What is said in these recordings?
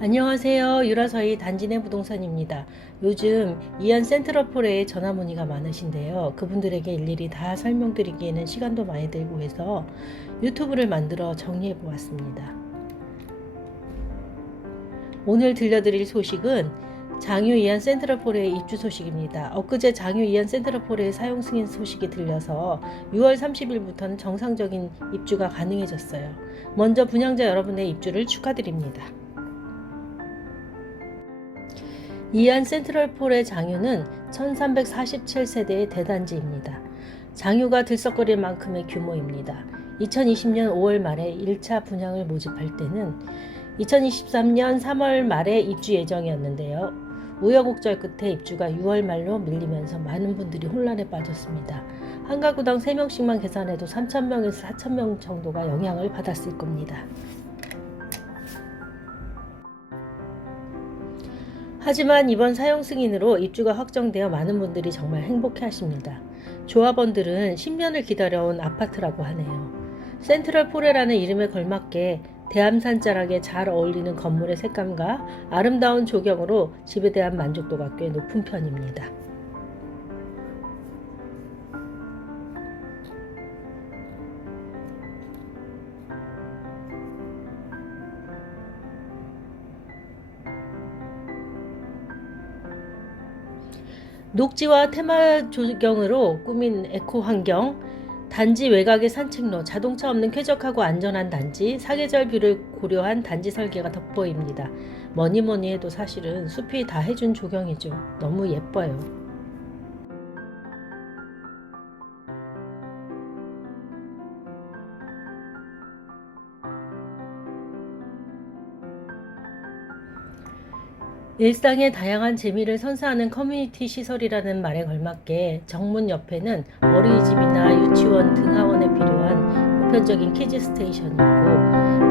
안녕하세요. 유라서희 단지내 부동산입니다. 요즘 이안 센트럴폴에 전화 문의가 많으신데요. 그분들에게 일일이 다 설명드리기에는 시간도 많이 들고 해서 유튜브를 만들어 정리해 보았습니다. 오늘 들려드릴 소식은 장유 이안 센트럴폴의 입주 소식입니다. 엊그제 장유 이안 센트럴폴의 사용 승인 소식이 들려서 6월 30일부터는 정상적인 입주가 가능해졌어요. 먼저 분양자 여러분의 입주를 축하드립니다. 이안 센트럴폴의 장유는 1347세대의 대단지입니다. 장유가 들썩거릴 만큼의 규모입니다. 2020년 5월 말에 1차 분양을 모집할 때는 2023년 3월 말에 입주 예정이었는데요. 우여곡절 끝에 입주가 6월 말로 밀리면서 많은 분들이 혼란에 빠졌습니다. 한 가구당 3명씩만 계산해도 3,000명에서 4,000명 정도가 영향을 받았을 겁니다. 하지만 이번 사용 승인으로 입주가 확정되어 많은 분들이 정말 행복해 하십니다. 조합원들은 10년을 기다려온 아파트라고 하네요. 센트럴폴이라는 이름에 걸맞게 대암산 자락에 잘 어울리는 건물의 색감과 아름다운 조경으로 집에 대한 만족도가 꽤 높은 편입니다. 녹지와 테마 조경으로 꾸민 에코 환경, 단지 외곽의 산책로, 자동차 없는 쾌적하고 안전한 단지, 사계절 뷰를 고려한 단지 설계가 돋보입니다. 뭐니 해도 사실은 숲이 다 해준 조경이죠. 너무 예뻐요. 일상의 다양한 재미를 선사하는 커뮤니티 시설이라는 말에 걸맞게 정문 옆에는 어린이집이나 유치원 등하원에 필요한 보편적인 키즈 스테이션이 있고,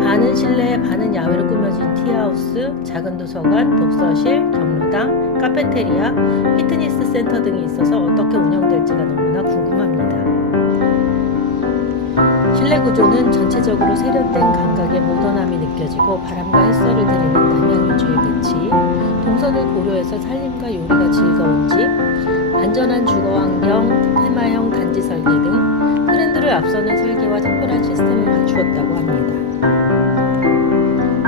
반은 실내 반은 야외로 꾸며진 티하우스, 작은 도서관, 독서실, 경로당, 카페테리아, 피트니스 센터 등이 있어서 어떻게 운영될지가 너무나 궁금합니다. 실내 구조는 전체적으로 세련된 감각의 모던함이 느껴지고, 바람과 햇살을 드리는 남향 유주의 배치, 동선을 고려해서 살림과 요리가 즐거운 집, 안전한 주거 환경, 테마형 단지 설계 등 트렌드를 앞서는 설계와 특별한 시스템을 갖추었다고 합니다.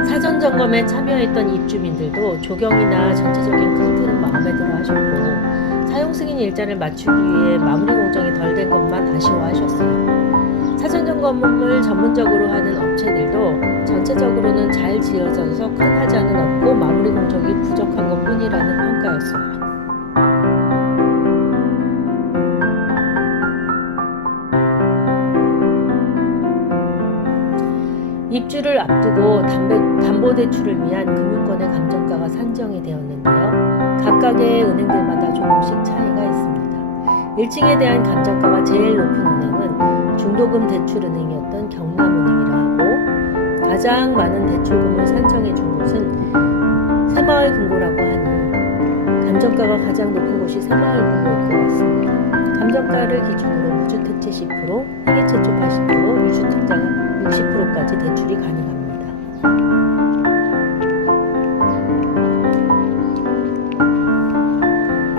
사전 점검에 참여했던 입주민들도 조경이나 전체적인 큰 틀은 마음에 들어 하셨고, 사용 승인 일자를 맞추기 위해 마무리 공정이 덜 된 것만 아쉬워하셨어요. 사전 점검을 전문적으로 하는 업체들도 전체적으로는 잘 지어져서 큰 하자는 없고 마무리 공정이 부족한 것뿐이라는 평가였어요. 입주를 앞두고 담보대출을 위한 금융권의 감정가가 산정이 되었는데요. 각각의 은행들마다 조금씩 차이가 있습니다. 1층에 대한 감정가가 제일 높은 은행은 중도금 대출은행이었던 경남은행이라 하고, 가장 많은 대출금을 산정해 준 곳은 새마을금고라고 하니 감정가가 가장 높은 곳이 새마을금고일 것 같습니다. 감정가를 기준으로 무주택자 10%, 회계 최초 80%, 유주택자 60%까지 대출이 가능합니다.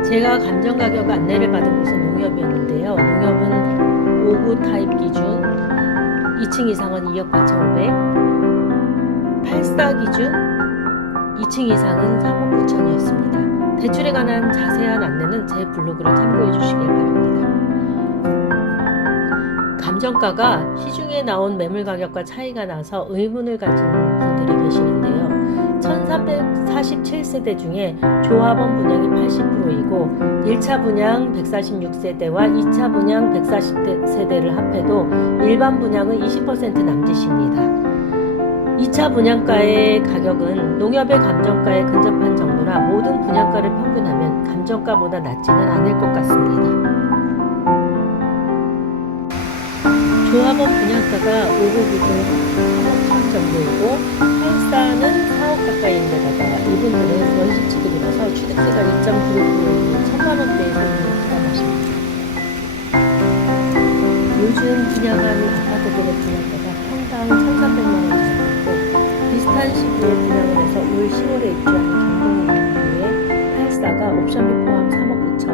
제가 감정가격 안내를 받은 곳은 농협이었는데요. 농협은 5구 타입 기준 2층 이상은 2억 8,500, 8사 기준 2층 이상은 3억 9천이었습니다. 대출에 관한 자세한 안내는 제 블로그를 참고해 주시길 바랍니다. 감정가가 시중에 나온 매물 가격과 차이가 나서 의문을 가진 분들이 계시는데요. 1347세대 중에 조합원 분양이 80%이고 1차 분양 146세대와 2차 분양 140세대를 합해도 일반 분양은 20% 남짓입니다. 2차 분양가의 가격은 농협의 감정가에 근접한 정도라 모든 분양가를 평균하면 감정가보다 낮지는 않을 것 같습니다. 조합원 분양가가 5구 기준 3억 천 정도이고 8사는 4억 가까이인데다가 이분들은 원시치들이라서 취득세가 1.96%로 1,000만원대의 세금을 부담하십니다. 요즘 분양한 아파트들의 분양가가 평당 1,300만원 정도이고, 비슷한 비슷한 시기에 분양을 해서 올 10월에 입주하는 경동이의 84가 옵션비 포함 3억 9천,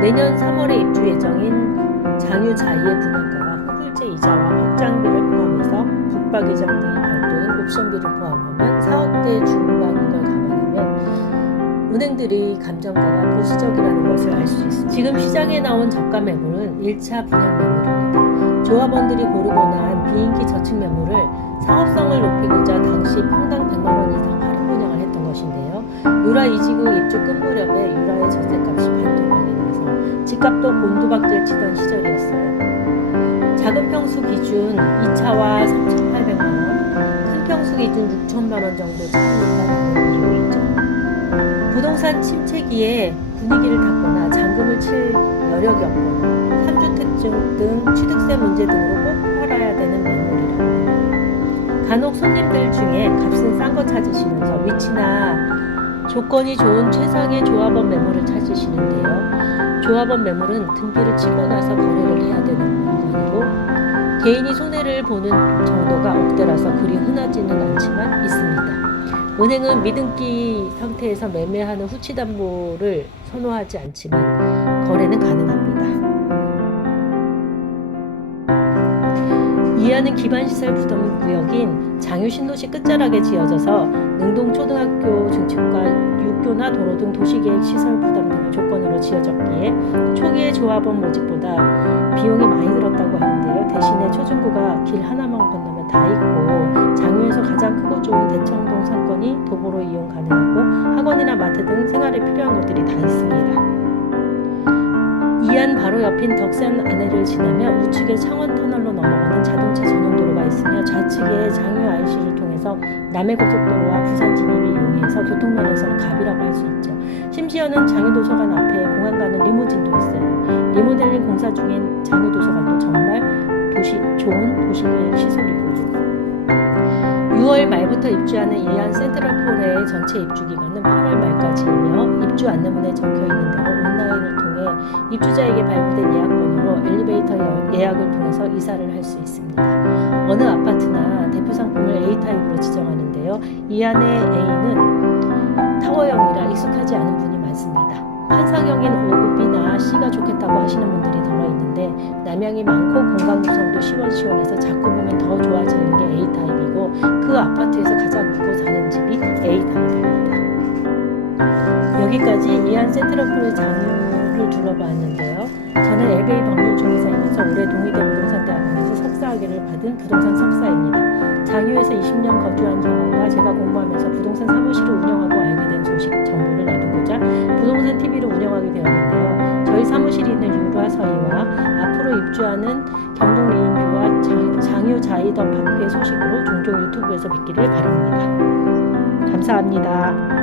내년 3월에 입주 예정인 장유자이의 분양가가 후불제 이자와 확장비를 포함해서 붙박이장 등이 별도인 옵션비를 포함하면 4억대 중반인 걸 감안하면 은행들의 감정가가 보수적이라는 것을 알 수 있습니다. 지금 시장에 나온 저가 매물은 1차 분양 매물입니다. 조합원들이 고르고 난 비인기 저축 매물을 사업성을 높이고자 당시 평당 100만 원 이상 할인 분양을 했던 것인데요. 유라 이지구 입주 끝 무렵에 유라의 전세값이 반토막이 나서 집값도 곤두박질 치던 시절이었어요. 작은 평수 기준 2차와 3,800만 원, 큰 평수 기준 6천만 원 정도 차이가 나는 이유 있죠. 부동산 침체기에 분위기를 탔거나 잔금을 칠 여력이 없거나 3주택 등 취득세 문제 등으로 꼭 팔아야 되는 매물이라고 합니다. 간혹 손님들 중에 값은 싼 거 찾으시면서 위치나 조건이 좋은 최상의 조합원 매물을 찾으시는데요. 조합원 매물은 등기를 치고 나서 거래를 해야 되는 물건이고 개인이 손해를 보는 정도가 억대라서 그리 흔하지는 않지만 있습니다. 은행은 미등기 상태에서 매매하는 후치담보를 선호하지 않지만 거래는 가능합니다. 이하는 기반시설 부담구역인 장유 신도시 끝자락에 지어져서 능동초등학교 증축과 육교나 도로 등 도시계획 시설 부담 등의 조건으로 지어졌기에 초기의 조합원 모집보다 비용이 많이 들었다고 하는데요. 대신에 초중고가 길 하나만 건너면 다 있고 장유에서 가장 크고 좋은 대청동 상권이 도보로 이용 가능하고 학원이나 마트 등 생활에 필요한 것들이 다 있습니다. 이안 바로 옆인 덕산 안내를 지나면 우측에 창원터널로 넘어가는 자동차 전용 도로가 있으며 좌측에 장유 IC를 통해서 남해고속도로와 부산 진입이 용이해서 교통면에서는 갑이라고 할 수 있죠. 심지어는 장유도서관 앞에 공항 가는 리무진도 있어요. 리모델링 공사 중인 장유도서관도 정말 좋은 도시계획 시설이고요. 6월 말부터 입주하는 이안 센트럴폴의 전체 입주 기간은 8월 말까지이며 입주 안내문에 적혀 있는 대로 온라인을 통해 입주자에게 발부된 예약번호로 엘리베이터 예약을 통해서 이사를 할 수 있습니다. 어느 아파트나 대표 상품을 A타입으로 지정하는데요. 이안의 A는 타워형이라 익숙하지 않은 분이 많습니다. 환상형인 5급이나 C가 좋겠다고 하시는 분들이 덜어 있는데 남양이 많고 공간 구성도 시원시원해서 자꾸 보면 더 좋아지는 게 A타입이고 그 아파트에서 가장 묵고 사는 집이 A타입입니다. 여기까지 이안 센트럴폴의 장유를 둘러봤는데요. 저는 LBA 법률조교사이면서 올해 동의대 부동산대학원에서 석사학위를 받은 부동산 석사입니다. 장유에서 20년 거주한 경험과 제가 공부하면서 부동산 사무실을 운영하고 알게 된 소식, 정보를 나누고자 부동산 TV를 운영하게 되었는데요. 저희 사무실이 있는 유라 서이와 앞으로 입주하는 경동 레인뷰와 장유 자이더 파크의 소식으로 종종 유튜브에서 뵙기를 바랍니다. 감사합니다.